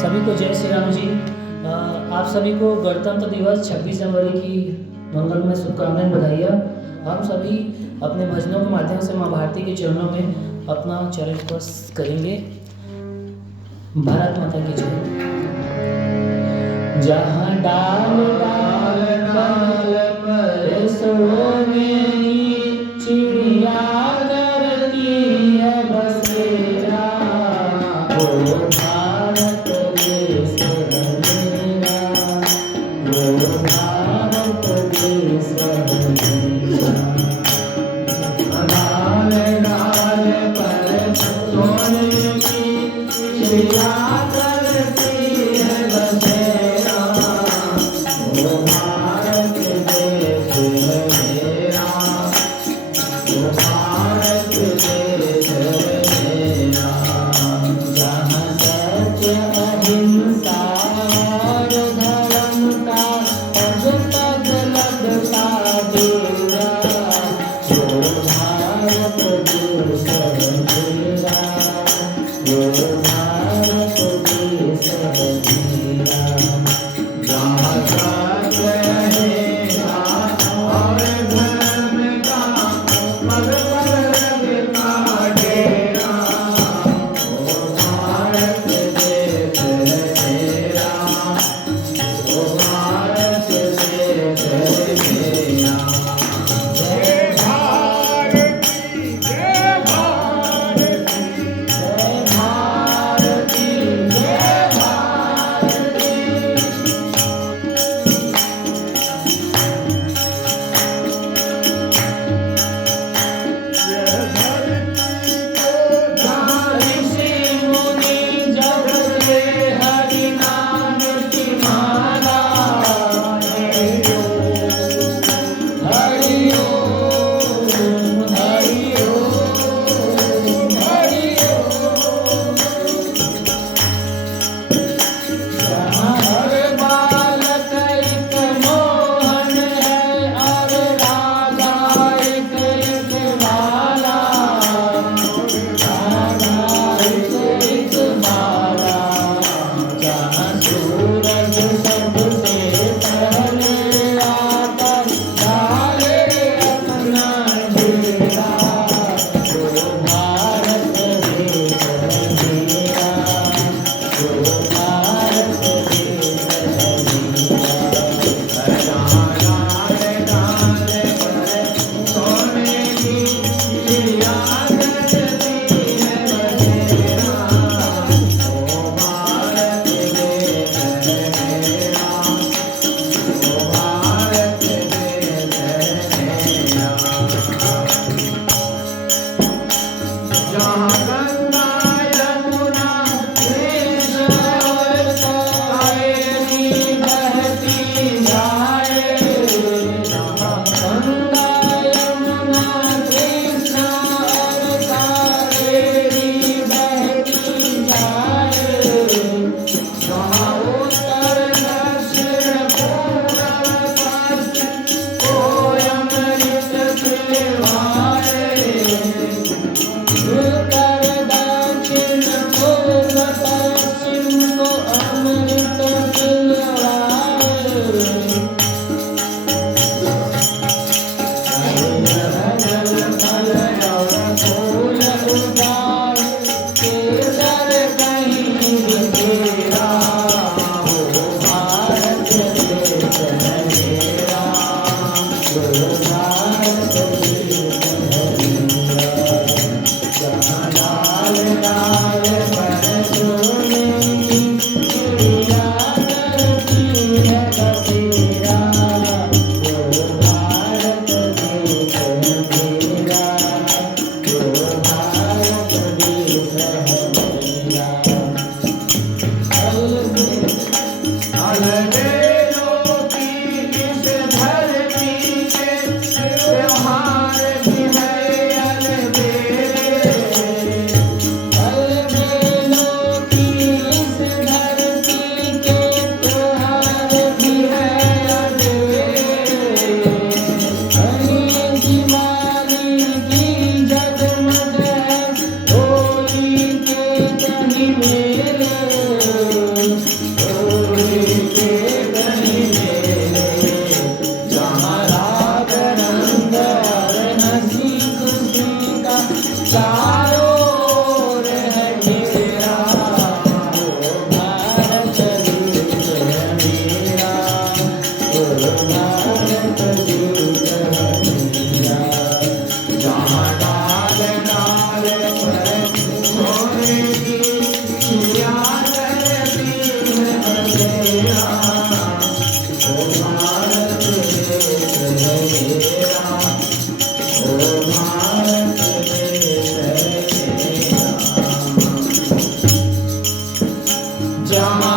सभी को जय श्री राम जी। आप सभी को गणतंत्र दिवस 26 जनवरी की मंगलमय शुभकामनाएं बधाइयाँ। हम सभी अपने भजनों के माध्यम से माँ भारती के चरणों में अपना चरण स्पर्श करेंगे। भारत माता की जय। जहाँ डाल डाल डाल पर सोने चिड़िया करती है बसेरा, वो भारत देश है मेरा, वो भारत देश है मेरा। डाल डाल पर सोने की चिड़िया करती है बसेरा, वो भारत देश है मेरा, वो भारत देश है मेरा। जहाँ सत्य अहिंसा और धर्म का पद पद लगता डेरा, वो भारत देश है मेरा, वो भारत देश है मेरा। जहाँ सत्य अहिंसा और धर्म का पद पद लगता डेरा, वो भारत देश है मेरा, वो भारत देश है मेरा। जय भारती जय भारती जय भारती जय भारती। जहाँ ऋषि मुनि जपते हरि नाम की माला, हरि ओम हरि ओम हरि ओम हरि ओम। जहाँ हर बालक एक मोहन है और राधा एक एक बाला, राधा एक बाला। जहाँ सूरज सबसे पहले आकर डाले अपना डेरा, वो भारत देश है मेरा, वो भारत देश है मेरा। जहाँ डाल डाल पर सोने की चिड़िया करती है बसेरा, वो भारत देश है मेरा, वो भारत देश है मेरा। जहाँ गंगा यमुना कृष्ण और कावेरी बहती जाए, जहाँ गंगा यमुना कृष्ण और कावेरी बहती जाए, जहाँ उत्तर दक्षिण पूरब पश्चिम कोई अमृत पिलवाए, उत्तर दक्षिण पूर्व पश्चिम को अमृत पिलवाए। जल फल और फूल उगाए, केसर कहीं बिखेरा, वो भारत देश है मेरा, वो भारत देश है मेरा। जहाँ डाल डाल पर सोने की चिड़िया करती है बसेरा, वो भारत देश है मेरा, वो भारत देश है मेरा। अलबेलों की इस धरती पे त्योहार भी है अलबेले, अलबेलों की जहाँ